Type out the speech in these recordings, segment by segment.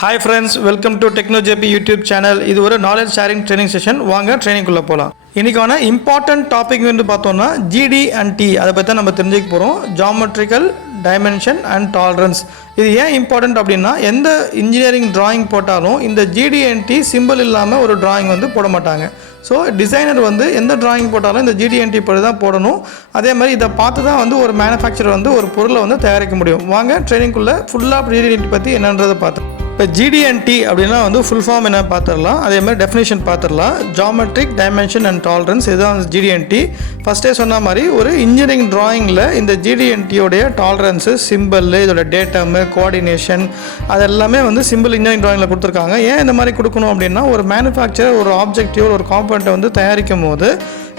Hi friends, welcome to TechnoJP YouTube channel. இது ஒரு knowledge sharing training session. வாங்க ட்ரெயினிங்குள்ளே போகலாம். இன்றைக்கான இம்பார்ட்டன்ட் டாபிக் வந்து பார்த்தோம்னா GD and T. அதை பற்றி நம்ம தெரிஞ்சுக்க போகிறோம். Geometrical dimension and tolerance. இது ஏன் இம்பார்ட்டன்ட் அப்படின்னா எந்த இன்ஜினியரிங் டிராயிங் போட்டாலும் இந்த GD and T சிம்பிள் இல்லாமல் ஒரு டிராயிங் வந்து போட மாட்டாங்க. ஸோ டிசைனர் வந்து எந்த டிராயிங் போட்டாலும் இந்த GD and T படி தான் போடணும். அதே மாதிரி இதை பார்த்து தான் வந்து ஒரு மேனுஃபேக்சரர் வந்து ஒரு பொருளை வந்து தயாரிக்க முடியும். வாங்க ட்ரெயினிங்குள்ளே ஃபுல்லாக GD and T பற்றி என்னன்றதை பார்த்து இப்போ GD and T அப்படின்னா வந்து ஃபுல் ஃபார்ம் என்ன பார்த்துடலாம். அதே மாதிரி டெஃபினேஷன் பார்த்துடலாம். ஜாமெட்ரிக் டைமென்ஷன் அண்ட் டாலரன்ஸ், இதுதான் GD and T. ஃபஸ்ட்டே சொன்ன மாதிரி ஒரு இன்ஜினியரிங் ட்ராயிங்கில் இந்த GD and T உடைய டாலரன்ஸு, சிம்பிள், இதோட டேட்டமு, கோஆர்டினேஷன், அது எல்லாமே வந்து சிம்பிள் இன்ஜினியரிங் ட்ராயிங்கில் கொடுத்துருக்காங்க. ஏன் இந்த மாதிரி கொடுக்கணும் அப்படின்னா ஒரு மேனுஃபேக்சர் ஒரு ஆப்ஜெக்டிவ் ஒரு காம்பனண்ட்டை வந்து தயாரிக்கும் போது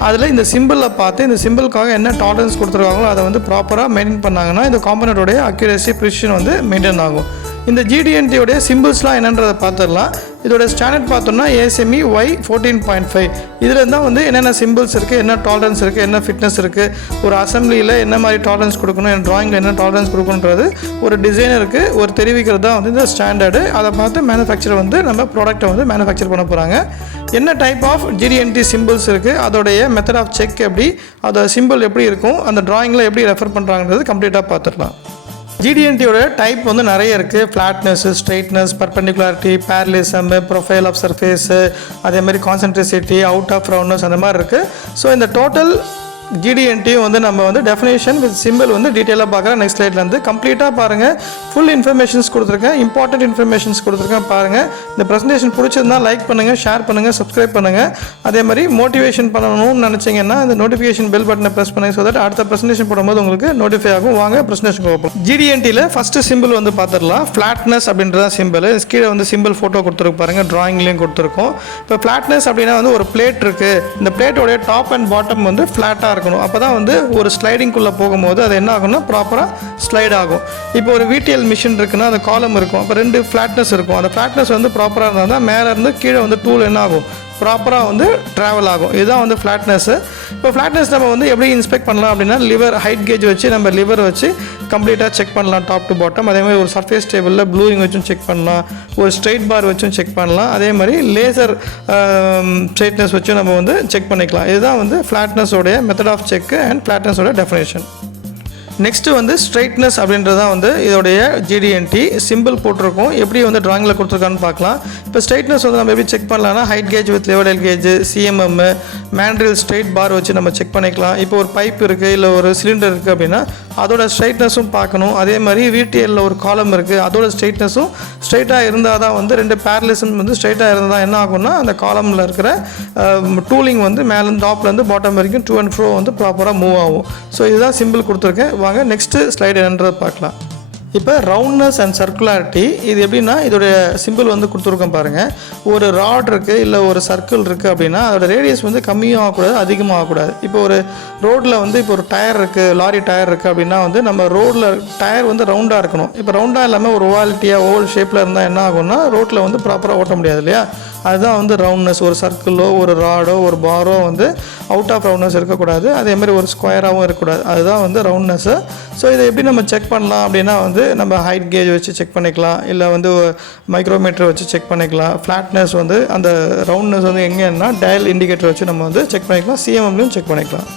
அதில் இந்த சிம்பிளை பார்த்து இந்த சிம்பிளுக்காக என்ன டாலரன்ஸ் கொடுத்துருக்காங்களோ அதை வந்து ப்ராப்பராக மெயின்டைன் பண்ணாங்கன்னா இந்த காம்பனண்ட்டோடைய அக்யூரேசி ப்ரிசிஷன் வந்து மெயின்டைன் ஆகும். இந்த GD and T உடைய சிம்பிள்ஸ்லாம் என்னன்றதை பார்த்துடலாம். இதோட ஸ்டாண்டர்ட் பார்த்தோம்னா ASME Y14.5. இதில் இருந்தால் வந்து என்னென்ன சிம்பிள்ஸ் இருக்குது, என்ன டாலரன்ஸ் இருக்குது, என்ன ஃபிட்னஸ் இருக்குது, ஒரு அசம்பிளியில் என்ன மாதிரி டாலரன்ஸ் கொடுக்கணும், என் ட்ராயிங்கில் என்ன டாலரன்ஸ் கொடுக்கணுன்றது ஒரு டிசைனருக்கு ஒரு தெரிவிக்கிறது தான் வந்து இந்த ஸ்டாண்டர்டு. அதை பார்த்து மேனுஃபேக்சர் வந்து நம்ம ப்ராடக்ட்டை வந்து மேனுஃபேக்சர் பண்ண போகிறாங்க. என்ன type of GD and T symbols இருக்குது, அதோடைய மெத்தட் ஆஃப் செக் எப்படி, அதோட சிம்பிள் எப்படி இருக்கும், அந்த ட்ராயிங்கில் எப்படி ரெஃபர் பண்ணுறாங்கன்றது கம்ப்ளீட்டாக பார்த்துடலாம். GD and T உடைய டைப் வந்து நிறைய இருக்குது. Flatness, straightness, perpendicularity, parallelism, profile of surface, அதே மாதிரி கான்சென்ட்ரிசிட்டி, அவுட் ஆஃப் ரவுண்ட்னஸ், அந்த மாதிரி இருக்குது. ஸோ இந்த டோட்டல் GD and T வந்து நம்ம வந்து டெஃபினேஷன் வித் சிம்பிள் வந்து டீட்டெயிலாக பார்க்குறேன். நெக்ஸ்ட் ஸ்லைட்லேருந்து கம்ப்ளீட்டாக பாருங்கள். ஃபுல் இன்ஃபர்மேஷன்ஸ் கொடுத்துருக்கேன், இம்பார்ட்டன்ட் இன்ஃபர்மேஷன்ஸ் கொடுத்துருக்கேன். பாருங்கள். இந்த ப்ரெசன்டேஷன் பிடிச்சிருந்தால் லைக் பண்ணுங்கள், ஷேர் பண்ணுங்கள், சப்ஸ்கிரைப் பண்ணுங்கள். அதே மாதிரி மோட்டிவேஷன் பண்ணணும்னு நினச்சிங்கன்னா இந்த நோட்டிஃபிகேஷன் பெல் பட்டனை ப்ரெஸ் பண்ணுங்கள். ஸோ தட் அடுத்த ப்ரெசன்டேஷன் போடும்போது உங்களுக்கு நோட்டிஃபை ஆகும். வாங்க ப்ரெசன்டேஷன் போகலாம். GD and Tல ஃபஸ்ட்டு சிம்பிள் வந்து பார்த்துடலாம். ஃப்ளாட்னஸ் அப்படின்றத சிம்பிள். கீழே வந்து சிம்பிள் ஃபோட்டோ கொடுத்துருக்கு பாருங்கள், ட்ராயிங்லேயும் கொடுத்துருக்கோம். இப்போ ஃப்ளாட்னஸ் அப்படின்னா வந்து ஒரு பிளேட் இருக்குது. இந்த பிளேட்டோடைய டாப் அண்ட் பாட்டம் வந்து ஃப்ளாட்டாக இருக்கணும். அப்போ தான் வந்து ஒரு ஸ்லைடிங்குள்ளே போகும்போது அது என்ன ஆகும்னா ப்ராப்பராக ஸ்லைட் ஆகும். இப்போ ஒரு VTL மிஷின் இருக்குன்னா அந்த காலம் இருக்கும், அப்போ 2 ஃப்ளாட்னஸ் இருக்கும். அந்த ஃப்ளாட்னஸ் வந்து ப்ராப்பராக இருந்தால் தான் மேலே இருந்து கீழே வந்து டூல் என்ன ஆகும், ப்ராப்பராக வந்து ட்ராவல் ஆகும். இதுதான் வந்து ஃப்ளாட்னஸ்ஸு. இப்போ ஃப்ளாட்னஸ் நம்ம வந்து எப்படி இன்ஸ்பெக்ட் பண்ணலாம் அப்படின்னா லிவர் ஹைட் கேஜ் வச்சு நம்ம லிவர் வச்சு கம்ப்ளீட்டாக செக் பண்ணலாம் டாப் டு பாட்டம். அதே மாதிரி ஒரு சர்ஃபேஸ் டேபிளில் ப்ளூயிங் வச்சும் செக் பண்ணலாம், ஒரு ஸ்ட்ரெயிட் பார் வச்சும் செக் பண்ணலாம். அதே மாதிரி லேசர் ஸ்ட்ரெயிட்னஸ் வச்சும் நம்ம வந்து செக் பண்ணிக்கலாம். இதுதான் வந்து ஃப்ளாட்னஸோடைய மெத்தட் ஆஃப் செக் அண்ட் ஃப்ளாட்னஸோட டெஃபினேஷன். நெக்ஸ்ட்டு வந்து ஸ்ட்ரைட்னஸ் அப்படின்றது தான் வந்து இதோடைய GD and T சிம்பிள் போட்டிருக்கோம். எப்படி வந்து ட்ராயிங்கில் கொடுத்துருக்கான்னு பார்க்கலாம். இப்போ ஸ்ட்ரைட்னஸ் வந்து நம்ம எப்படி செக் பண்ணலாம்னா height gauge with level gauge, CMM, mandrel straight bar வச்சு நம்ம செக் பண்ணிக்கலாம். இப்போ ஒரு பைப் இருக்குது, இல்லை ஒரு சிலிண்டர் இருக்குது அப்படின்னா அதோட ஸ்ட்ரைட்னஸும் பார்க்கணும். அதே மாதிரி VTLல ஒரு காலம் இருக்குது, அதோட ஸ்ட்ரைட்னஸும் ஸ்ட்ரைட்டாக இருந்தால் தான் வந்து 2 பேரலிசம் வந்து ஸ்ட்ரைட்டாக இருந்தால் தான் என்ன ஆகும்னா அந்த காலமில் இருக்கிற டூலிங் வந்து மேலேருந்து டாப்லேருந்து பாட்டம் வரைக்கும் டூ அண்ட் ஃப்ரோ வந்து ப்ராப்பராக மூவ் ஆகும். ஸோ இதுதான் சிம்பிள் கொடுத்துருக்கேன். வாங்க நெக்ஸ்ட்டு ஸ்லைடு என்னன்றதை பார்க்கலாம். இப்போ ரவுண்ட்னஸ் அண்ட் சர்க்குலாரிட்டி, இது எப்படின்னா இதோடைய சிம்பிள் வந்து கொடுத்துருக்கோம் பாருங்கள். ஒரு ராட் இருக்குது, இல்லை ஒரு சர்க்கிள் இருக்குது அப்படின்னா அதோட ரேடியஸ் வந்து கம்மியும் ஆகக்கூடாது, அதிகமாக ஆகக்கூடாது. இப்போ ஒரு ரோட்டில் வந்து இப்போ ஒரு டயர் இருக்குது, லாரி டயர் இருக்குது அப்படின்னா வந்து நம்ம ரோட்டில் டயர் வந்து ரவுண்டாக இருக்கணும். இப்போ ரவுண்டாக இல்லாமல் ஒரு ஓவாலிட்டியாக ஓவல் ஷேப்பில் இருந்தால் என்ன ஆகும்னா ரோட்டில் வந்து ப்ராப்பராக ஓட்ட முடியாது இல்லையா. அதுதான் வந்து ரவுண்ட்னஸ். ஒரு சர்க்கிளோ ஒரு ராடோ ஒரு பாரோ வந்து அவுட் ஆஃப் ரவுண்ட்னஸ் இருக்கக்கூடாது, அதேமாதிரி ஒரு ஸ்கொயராகவும் இருக்கக்கூடாது. அதுதான் வந்து ரவுண்ட்னஸ்ஸு. ஸோ இதை எப்படி நம்ம செக் பண்ணலாம் அப்படின்னா வந்து நம்ம ஹைட் கேஜ் வச்சு செக் பண்ணிக்கலாம், இல்லை வந்து மைக்ரோமீட்டர் வச்சு செக் பண்ணிக்கலாம். ஃப்ளாட்னஸ் வந்து அந்த ரவுண்ட்னஸ் வந்து எங்கேன்னா டயல் இண்டிகேட்டர் வச்சு நம்ம வந்து செக் பண்ணிக்கலாம், CMMலையும் செக் பண்ணிக்கலாம்.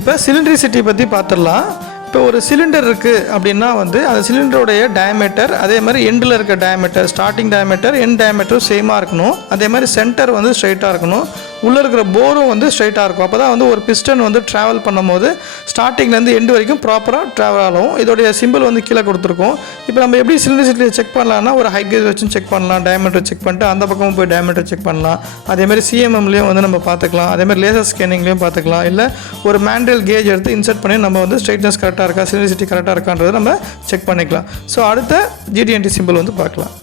இப்போ சிலிண்ட்ரிசிட்டி பற்றி பார்த்துடலாம். இப்போ ஒரு சிலிண்டர் இருக்குது அப்படின்னா வந்து அந்த சிலிண்டருடைய டயமீட்டர், அதே மாதிரி எண்டில் இருக்க டயமீட்டர், ஸ்டார்டிங் டயமீட்டர் எண்ட் டயமீட்டரும் சேமாக இருக்கணும். அதே மாதிரி சென்டர் வந்து ஸ்ட்ரைட்டாக இருக்கணும், உள்ளே இருக்கிற போரும் வந்து ஸ்ட்ரைட்டாக இருக்கும். அப்போ தான் வந்து ஒரு பிஸ்டன் வந்து ட்ராவல் பண்ணும்போது ஸ்டார்டிங்லேருந்து எண்டு வரைக்கும் ப்ராப்பராக ட்ராவல் ஆகும். இதோடைய சிம்பிள் வந்து கீழே கொடுத்துருக்கோம். இப்போ நம்ம எப்படி சிலிண்டரிசிட்டியை செக் பண்ணலாம்னா ஒரு ஹைட் கேஜ் வச்சும் செக் பண்ணலாம், டயமீட்டர் செக் பண்ணிட்டு அந்த பக்கமும் போய் டயமீட்டர் செக் பண்ணலாம். அதேமாதிரி CMMலையும் வந்து நம்ம பார்த்துக்கலாம், அதேமாதிரி லேசர் ஸ்கேனிங்லேயும் பார்த்துக்கலாம். இல்லை ஒரு மேண்ட்ரில் கேஜ் எடுத்து இன்சர்ட் பண்ணி நம்ம வந்து ஸ்ட்ரைட்னஸ் கரெக்டாக இருக்கா, சிலிண்டரிசிட்டி கரெக்டாக இருக்கான்றதை நம்ம செக் பண்ணிக்கலாம். ஸோ அடுத்த GD and T சிம்பிள் வந்து பார்க்கலாம்.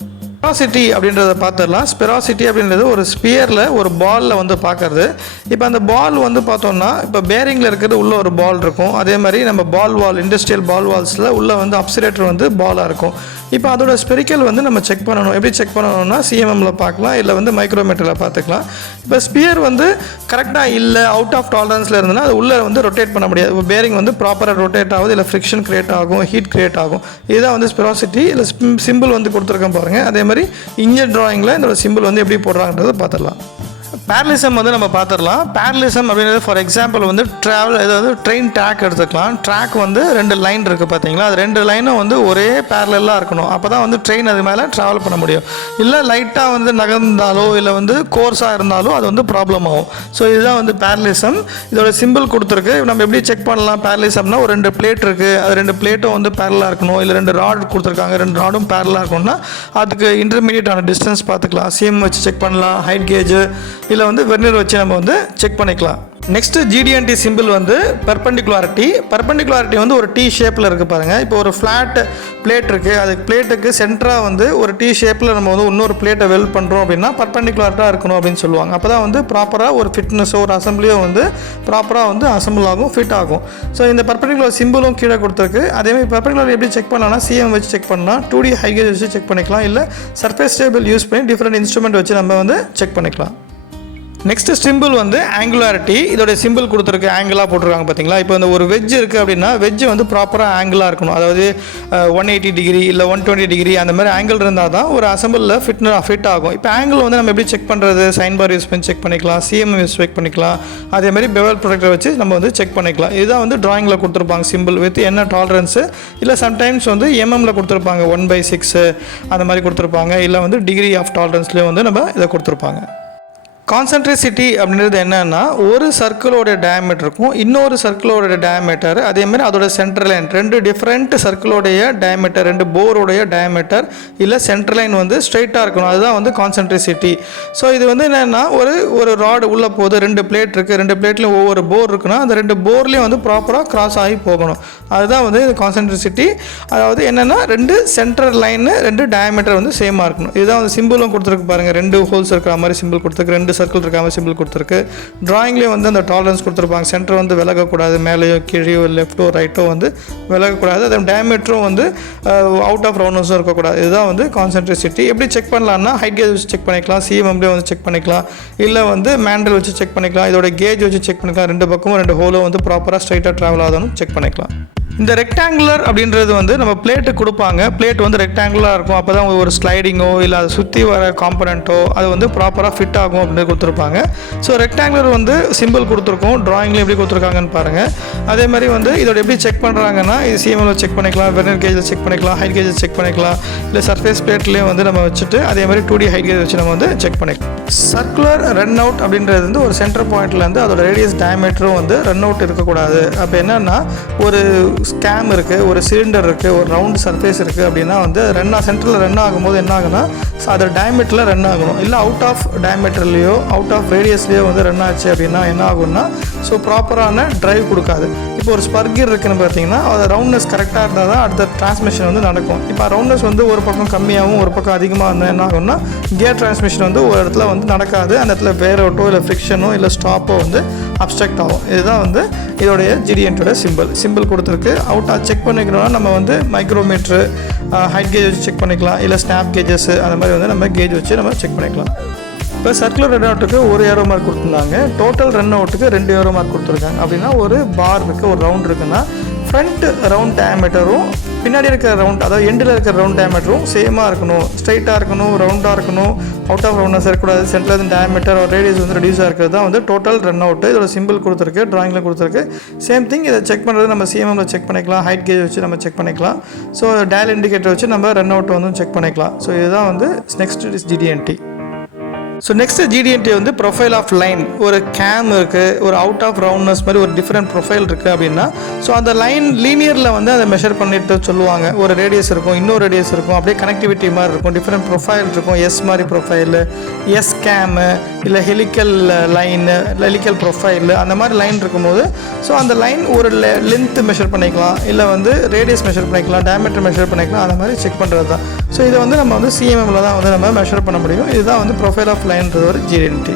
ஸ்பெராசிட்டி அப்படின்றத பார்த்துடலாம். ஸ்பெராசிட்டி அப்படின்றது ஒரு ஸ்பியரில் ஒரு பாலில் வந்து பார்க்குறது. இப்போ அந்த பால் வந்து பார்த்தோம்னா இப்போ பேரிங்கில் இருக்கிறது உள்ளே ஒரு பால் இருக்கும். அதே மாதிரி நம்ம பால் வால், இண்டஸ்ட்ரியல் பால் வால்ஸில் உள்ளே வந்து அப்சிலேட்டர் வந்து பாலாக இருக்கும். இப்போ அதோட ஸ்பெரிக்கல் வந்து நம்ம செக் பண்ணணும். எப்படி செக் பண்ணணும்னா சிஎம்எம்மில் பார்க்கலாம், இல்லை வந்து மைக்ரோமீட்டரில் பார்த்துக்கலாம். இப்போ ஸ்பியர் வந்து கரெக்டாக இல்லை, அவுட் ஆஃப் டாலரன்ஸில் இருந்ததுன்னா அது உள்ளே வந்து ரொட்டேட் பண்ண முடியாது. இப்போ பேரிங் வந்து ப்ராப்பராக ரொட்டேட் ஆகுது, இல்லை ஃப்ரிக்ஷன் கிரியேட் ஆகும், ஹீட் கிரியேட் ஆகும். இதுதான் வந்து ஸ்பெரோசிட்டி. இல்லை சிம்பிள் வந்து கொடுத்துருக்கேன் பாருங்கள். அதே மாதிரி இன்ஜின் ட்ராயிங்கில் இதோட சிம்பிள் வந்து எப்படி போடுறாங்கன்றதை பார்த்துடலாம். பேரலிசம் வந்து நம்ம பார்த்துடலாம். பேரலிசம் அப்படின்றது ஃபார் எக்ஸாம்பிள் வந்து ஏதாவது ட்ரெயின் ட்ராக் எடுத்துக்கலாம். ட்ராக் வந்து 2 லைன் இருக்குது பார்த்தீங்களா, அது 2 லைனும் வந்து ஒரே பேரலாக இருக்கணும். அப்போ தான் வந்து ட்ரெயின் அது மேலே ட்ராவல் பண்ண முடியும். இல்லை லைட்டாக வந்து நகர்ந்தாலோ இல்லை வந்து கோர்ஸாக இருந்தாலோ அது வந்து ப்ராப்ளம் ஆகும். ஸோ இதுதான் வந்து பேரலிசம். இதோட சிம்பிள் கொடுத்துருக்கு. நம்ம எப்படி செக் பண்ணலாம் பேரலிசம்னா, ஒரு 2 பிளேட் இருக்குது, அது 2 பிளேட்டும் வந்து பேரலாக இருக்கணும். இல்லை 2 ராட் கொடுத்துருக்காங்க, 2 ராடும் பேரலாக இருக்கணும்னா அதுக்கு இன்டர்மீடியட்டான டிஸ்டன்ஸ் பார்த்துக்கலாம். சிஎம் வச்சு செக் பண்ணலாம், ஹைட் கேஜு இல்லை வந்து வெர்னியர் வச்சு நம்ம வந்து செக் பண்ணிக்கலாம். நெக்ஸ்ட்டு ஜிடிஎன்டி சிம்பிள் வந்து பெர்பெண்டிகுலாரிட்டி. பெர்பெண்டிகுலாரிட்டி வந்து ஒரு டி ஷேப்பில் இருக்குது பாருங்கள். இப்போ ஒரு ஃப்ளாட் பிளேட் இருக்குது, அது பிளேட்டுக்கு சென்டராக வந்து ஒரு டி ஷேப்பில் நம்ம வந்து இன்னொரு பிளேட்டை வெல்ட் பண்ணுறோம் அப்படின்னா பெர்பெண்டிகுலாரிட்டாக இருக்கணும் அப்படின்னு சொல்லுவாங்க. அப்போ தான் வந்து ப்ராப்பராக ஒரு ஃபிட்னஸோ ஒரு அசம்பிளியோ வந்து ப்ராப்பராக வந்து அசம்பிள் ஆகும், ஃபிட் ஆகும். ஸோ இந்த பெர்பெண்டிகுலர் சிம்பிளும் கீழே கொடுத்துருக்கு. அதேமாதிரி பெர்பெண்டிகுலர் எப்படி செக் பண்ணலாம்னா சிஎம் வச்சு செக் பண்ணலாம், 2D ஹைகேஜ் வச்சு செக் பண்ணிக்கலாம், இல்லை சர்ஃபேஸ் டேபிள் யூஸ் பண்ணி டிஃப்ரெண்ட் இன்ஸ்ட்ருமெண்ட் வச்சு நம்ம வந்து செக் பண்ணிக்கலாம். நெக்ஸ்ட்டு சிம்பிள் வந்து ஆங்குலாரிட்டி. இதோடைய சிம்பிள் கொடுத்துருக்கு, ஆங்கிளாக போட்டிருக்காங்க பார்த்தீங்களா. இப்போ இந்த ஒரு வெஜ் இருக்குது அப்படின்னா வெஜ் வந்து ப்ராப்பராக ஆங்கிளாக இருக்கணும். அதாவது 180 டிகிரி இல்லை 120 டிகிரி அந்த மாதிரி ஆங்கிள் இருந்தால் தான் ஒரு அசம்பிளில் ஃபிட் ஆகும். இப்போ ஆங்கிள் வந்து நம்ம எப்படி செக் பண்ணுறது, சைன் பார் யூஸ் பண்ணி செக் பண்ணிக்கலாம், சிஎம் யூஸ் செக் பண்ணிக்கலாம், அதேமாதிரி பெவல் ப்ரொடக்டர் வச்சு நம்ம வந்து செக் பண்ணிக்கலாம். இதுதான் வந்து ட்ராயிங்கில் கொடுத்துருப்பாங்க சிம்பிள் வித் என்ன டாலரன்ஸு. இல்லை சம்டைம்ஸ் வந்து எம்எம்மில் கொடுத்துருப்பாங்க, 1/6 அந்த மாதிரி கொடுத்துருப்பாங்க. இல்லை வந்து டிகிரி ஆஃப் டாலரன்ஸ்லேயும் வந்து நம்ம இதை கொடுத்துருப்பாங்க. கான்சன்ட்ரேசிட்டி அப்படின்றது என்னன்னா, ஒரு சர்க்கிளோட டயமீட்டருக்கும் இன்னொரு சர்க்கிளோட டயமீட்டர், அதேமாதிரி அதோட சென்டர் லைன், 2 டிஃப்ரெண்ட் சர்க்கிளோடைய டயமீட்டர், 2 போரோடைய டயமீட்டர் இல்லை சென்டர் லைன் வந்து ஸ்ட்ரைட்டாக இருக்கணும். அதுதான் வந்து கான்சன்ட்ரேசிட்டி. ஸோ இது வந்து என்னென்னா, ஒரு ராடு உள்ளே போகுது, 2 பிளேட் இருக்குது, 2 பிளேட்லேயும் ஒவ்வொரு போர் இருக்குன்னா அந்த 2 போர்லேயும் வந்து ப்ராப்பராக கிராஸ் ஆகி போகணும். அதுதான் வந்து இது கான்சன்ட்ரேசிட்டி. அதாவது என்னென்னா 2 சென்டர் லைனு 2 டயமீட்டர் வந்து சேமாக இருக்கணும். இதுதான் வந்து சிம்பிளும் கொடுத்துருக்கு பாருங்கள், 2 ஹோல்ஸ் இருக்கிற மாதிரி சிம்பிள் கொடுத்துருக்கு, 2 சர்க்கிள் இருக்காம சிம்பிள் கொடுத்துருக்கு. டிராயிங்லேயே வந்து அந்த டாலரன்ஸ் கொடுத்துருப்பாங்க, சென்டர் வந்து விலகக்கூடாது, மேலேயோ கீழேயோ லெஃப்ட்டோ ரைட்டோ வந்து விலகக்கூடாது, அதே டயமீட்டரும் வந்து அவுட் ஆஃப் ரவுண்ட்ஸும் இருக்கக்கூடாது. இதுதான் வந்து கான்சன்ட்ரேசிட்டி. எப்படி செக் பண்ணலாம்னா, ஹைட் கேஜ் வச்சு செக் பண்ணிக்கலாம், சிஎம்எம்லேயே வந்து செக் பண்ணிக்கலாம், இல்லை வந்து மேண்டல் வச்சு செக் பண்ணிக்கலாம், இதோட கேஜ் வச்சு செக் பண்ணிக்கலாம், 2 பக்கமும் 2 ஹோலும் வந்து ப்ராப்பராக ஸ்ட்ரைட்டாக ட்ராவல் ஆகுதுன்னு செக் பண்ணிக்கலாம். இந்த ரெக்டாங்குலர் அப்படின்றது வந்து நம்ம பிளேட்டு கொடுப்பாங்க, பிளேட் வந்து ரெக்டாங்குலராக இருக்கும். அப்போ தான் ஒரு ஸ்லைடிங்கோ இல்லை அதை சுற்றி வர காம்பனண்ட்டோ அது வந்து ப்ராப்பராக ஃபிட் ஆகும் அப்படின்னு கொடுத்துருப்பாங்க. ஸோ ரெக்டாங்குலர் வந்து சிம்பிள் கொடுத்துருக்கோம், ட்ராயிங்கில் எப்படி கொடுத்துருக்காங்கன்னு பாருங்கள். அதே மாதிரி வந்து இதோட எப்படி செக் பண்ணுறாங்கன்னா, இது சிஎம்எல்ல செக் பண்ணிக்கலாம், வெர்னியர் கேஜில் செக் பண்ணிக்கலாம், ஹைட் கேஜில் செக் பண்ணிக்கலாம், இல்லை சர்ஃபேஸ் பிளேட்லேயே வந்து நம்ம வச்சுட்டு அதே மாதிரி 2D ஹைட் கேஜ் வச்சு நம்ம வந்து செக் பண்ணிக்கலாம். சர்க்குலர் ரன் அவுட் அப்படின்றது வந்து ஒரு சென்டர் பாயிண்ட்லேருந்து அதோட ரேடியஸ் டயமீட்டரும் வந்து ரன் அவுட் இருக்கக்கூடாது. அப்போ என்னென்னா, ஒரு ஸ்கேம் இருக்குது, ஒரு சிலிண்டர் இருக்குது, ஒரு ரவுண்ட் சர்ஃபேஸ் இருக்குது அப்படின்னா வந்து சென்டரில் ரன் ஆகும்போது என்ன ஆகுனா அதோட டயமீட்டரில் ரன் ஆகணும். இல்லை அவுட் ஆஃப் டயமீட்டர்லேயோ அவுட் ஆஃப் ரேடியஸ்லேயோ வந்து ரன் ஆச்சு அப்படின்னா என்ன ஆகும்னா, ஸோ ப்ராப்பரான டிரைவ் கொடுக்காது. இப்போ ஒரு ஸ்பர்கர் இருக்குன்னு பார்த்தீங்கன்னா அது ரவுண்ட்னஸ் கரெக்டாக இருந்தால் தான் அடுத்த டிரான்ஸ்மிஷன் வந்து நடக்கும். இப்போ ரவுண்ட்னஸ் வந்து ஒரு பக்கம் கம்மியாகவும் ஒரு பக்கம் அதிகமாக இருந்தால் என்ன ஆகும்னா, கியர் டிரான்ஸ்மிஷன் வந்து ஒரு இடத்துல வந்து நடக்காது, அந்த இடத்துல வேர் அவுட்டோ இல்லை ஃப்ரிக்ஷனோ இல்லை ஸ்டாப்போ வந்து அப்ஸ்ட்ரக்ட் ஆகும். இதுதான் வந்து இதோடைய ஜிடிஎன்டோட சிம்பிள் கொடுத்துருக்கு. அவுட்டாக செக் பண்ணிக்கணும்னா நம்ம வந்து மைக்ரோமீட்ரு, ஹைட் கேஜ் வச்சு செக் பண்ணிக்கலாம், இல்லை ஸ்னாப் கேஜஸ் அந்த மாதிரி வந்து நம்ம கேஜ் வச்சு நம்ம செக் பண்ணிக்கலாம். இப்போ சர்க்குலர் ரன் அவுட்டுக்கு 1 ஏரோ மார்க் கொடுத்துருந்தாங்க, டோட்டல் ரன் அவுட்டுக்கு 2 ஏரோ மார்க் கொடுத்துருக்காங்க. அப்படின்னா ஒரு பார் இருக்குது, ஒரு ரவுண்ட் இருக்குன்னா ஃப்ரண்ட் ரவுண்ட் டயமீட்டரும் பின்னாடி இருக்கிற ரவுண்ட், அதாவது எண்டில் இருக்கிற ரவுண்ட் டயமீட்டரும் சேமாக இருக்கணும், ஸ்ட்ரைட்டாக இருக்கணும், ரவுண்டாக இருக்கணும், அவுட் ஆஃப் ரவுண்ட்னஸ் இருக்கக்கூடாது, சென்டரில் இருந்து டயமீட்டர் ஒரு ரேடியஸ் வந்து ரெடியூஸாக இருக்கிறது தான் வந்து டோட்டல் ரன் அவுட்டு. இதோட சிம்பிள் கொடுத்துருக்கு, ட்ராயிங்கில் கொடுத்துருக்கு. சேம் திங் இதை செக் பண்ணுறது நம்ம சிஎம்எம்ல செக் பண்ணிக்கலாம், ஹைட் கேஜ் வச்சு நம்ம செக் பண்ணிக்கலாம். ஸோ டயல் இண்டிகேட்டர் வச்சு நம்ம ரன் அவுட் வந்து செக் பண்ணிக்கலாம். ஸோ இதுதான் வந்து next GD&T. So next GD&T வந்து ப்ரொஃபைல் ஆஃப் லைன். ஒரு கேம் இருக்குது, ஒரு அவுட் ஆஃப் ரவுண்ட்னஸ் மாதிரி ஒரு டிஃப்ரெண்ட் ப்ரொஃபைல் இருக்குது அப்படின்னா, ஸோ அந்த லைன் லீனியரில் வந்து அதை மெஷர் பண்ணிட்டு சொல்லுவாங்க. ஒரு ரேடியஸ் இருக்கும், இன்னொரு ரேடியஸ் இருக்கும், அப்படியே கனெக்டிவிட்டி மாதிரி இருக்கும், டிஃப்ரெண்ட் ப்ரொஃபைல் இருக்கும். எஸ் மாதிரி ப்ரொஃபைலு, எஸ் கேமு, இல்லை ஹெலிக்கல் லைனு, ஹெலிக்கல் ப்ரொஃபைலு, அந்த மாதிரி லைன் இருக்கும்போது ஸோ அந்த லைன் ஒரு லென்த்து மெஷர் பண்ணிக்கலாம், இல்லை வந்து ரேடியஸ் மெஷர் பண்ணிக்கலாம், டயமீட்டர் மெஷர் பண்ணிக்கலாம், அந்த மாதிரி செக் பண்ணுறது தான். ஸோ இதை வந்து நம்ம வந்து சிஎம்எம்ல தான் வந்து நம்ம மெஷர் பண்ண முடியும். இதுதான் வந்து ப்ரொஃபைல் ஆஃப் லைன்றது ஒரு ஜிடிஎன்டி.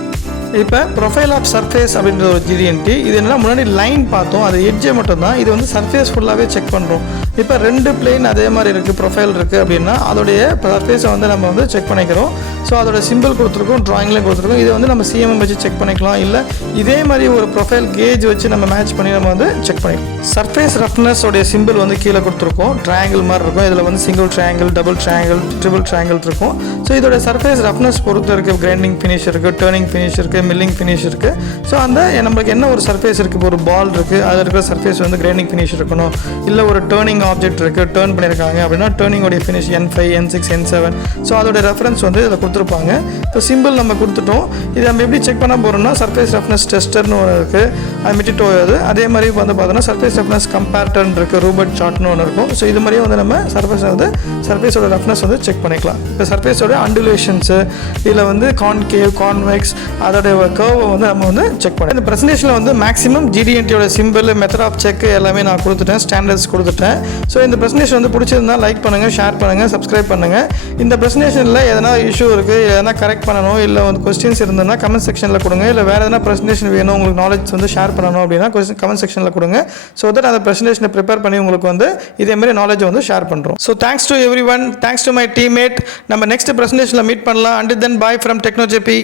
இப்போ ப்ரொஃபைல் ஆஃப் சர்ஃபேஸ் அப்படின்ற ஒரு GD&T இது என்னன்னா முன்னாடி லைன் பார்த்தோம், அது எட்ஜே மட்டும் தான். இது வந்து சர்ஃபேஸ் ஃபுல்லாகவே செக் பண்ணுறோம். இப்போ 2 பிளேன் அதே மாதிரி இருக்குது, ப்ரொஃபைல் இருக்குது அப்படின்னா அதோடைய சர்ஃபேஸை வந்து நம்ம வந்து செக் பண்ணிக்கிறோம். ஸோ அதோட சிம்பிள் கொடுத்துருக்கோம், ட்ராயிங்லேயும் கொடுத்துருக்கோம். இது வந்து நம்ம CMM வச்சு செக் பண்ணிக்கலாம், இல்லை இதே மாதிரி ஒரு ப்ரொஃபைல் கேஜ் வச்சு நம்ம மேட்ச் பண்ணி நம்ம வந்து செக் பண்ணிக்கலாம். சர்ஃபேஸ் ரஃப்னஸ் உடைய சிம்பிள் வந்து கீழே கொடுத்துருக்கோம், ட்ரையாங்கிள் மாதிரி இருக்கும். இதில் வந்து single triangle, double triangle, triple triangle இருக்கும். ஸோ இதோட சர்ஃபேஸ் ரஃப்னஸ் பொறுத்து இருக்குது. கிரைண்டிங் ஃபினிஷ் இருக்குது, டர்னிங் ஃபினிஷ் இருக்குது, மில்லிங் ஃபினிஷ் இருக்குது. ஸோ அந்த நம்மளுக்கு என்ன ஒரு சர்ஃபேஸ் இருக்குது, இப்போ ஒரு பால் இருக்குது, அதில் இருக்கிற சர்ஃபேஸ் வந்து கிரைண்டிங் ஃபினிஷ் இருக்கணும். இல்லை ஒரு டர்னிங் ஆப்ஜெக்ட் இருக்குது, டர்ன் பண்ணியிருக்காங்க அப்படின்னா டர்னிங்கோடைய finish N5, N6, N7. So அதோட ரெஃபரன்ஸ் வந்து இதில் கொடுத்துருப்பாங்க. இப்போ சிம்பிள் நம்ம கொடுத்துட்டோம். இது நம்ம எப்படி செக் பண்ண போகிறோம்னா சர்ஃபேஸ் ரஃப்னஸ் டெஸ்டர்னு ஒன்று இருக்குது, அது மிட்டிட்டோ அது. அதே மாதிரி வந்து பார்த்தோன்னா சர்ஃபேஸ் ரஃப்னஸ் கம்பேரிட்டர்னு இருக்குது, ரூபர்ட் சார்ட்னு ஒன்று இருக்கும். ஸோ இது மாதிரியே வந்து நம்ம சர்ஃபேஸோட ரஃப்னஸ் வந்து செக் பண்ணிக்கலாம். இப்போ சர்ஃபேஸோட அண்டுலேஷன்ஸு, இதில் வந்து கான்கேவ், கான்வெக்ஸ், அதோடைய கர்வை வந்து நம்ம வந்து செக் பண்ணலாம். இந்த ப்ரெசன்டேஷனில் வந்து மேக்ஸிமம் GD&Tயோட சிம்பிள், மெத்தட் ஆஃப் செக் எல்லாமே நான் கொடுத்துட்டேன், ஸ்டாண்டர்ட்ஸ் கொடுத்துட்டேன். ஸோ இந்த ப்ரெசன்டேஷன் வந்து பிடிச்சிருந்தா லைக் பண்ணுங்கள், ஷேர் பண்ணுங்கள், சப்ஸ்கிரைப் பண்ணுங்கள். இந்த ப்ரெசன்டேஷனில் எதனா இஷ்யூ இருக்குது, எதனா கரெக்ட் பண்ணணும், இல்லை வந்து கொஸ்டின்ஸ் இருந்ததுன்னா கமெண்ட் செக்ஷனில் கொடுங்க. இல்லை வேறு எதனா ப்ரெசன்டேஷன் வேணும், உங்களுக்கு நாலேஜ் வந்து ஷேர் பண்ணணும் அப்படின்னா கமெண்ட் செக்ஷனில் கொடுங்க. ஸோ தட் அந்த ப்ரெசன்டேஷனை ப்ரிப்பேர் பண்ணி உங்களுக்கு வந்து இதேமாதிரி நாலேஜ் வந்து ஷேர் பண்ணுறோம். So thanks to everyone, thanks to my teammate. நம்ம நெக்ஸ்ட் ப்ரெசன்டேஷனில் மீட் பண்ணலாம். Until then bye from டெக்னோஜெபி.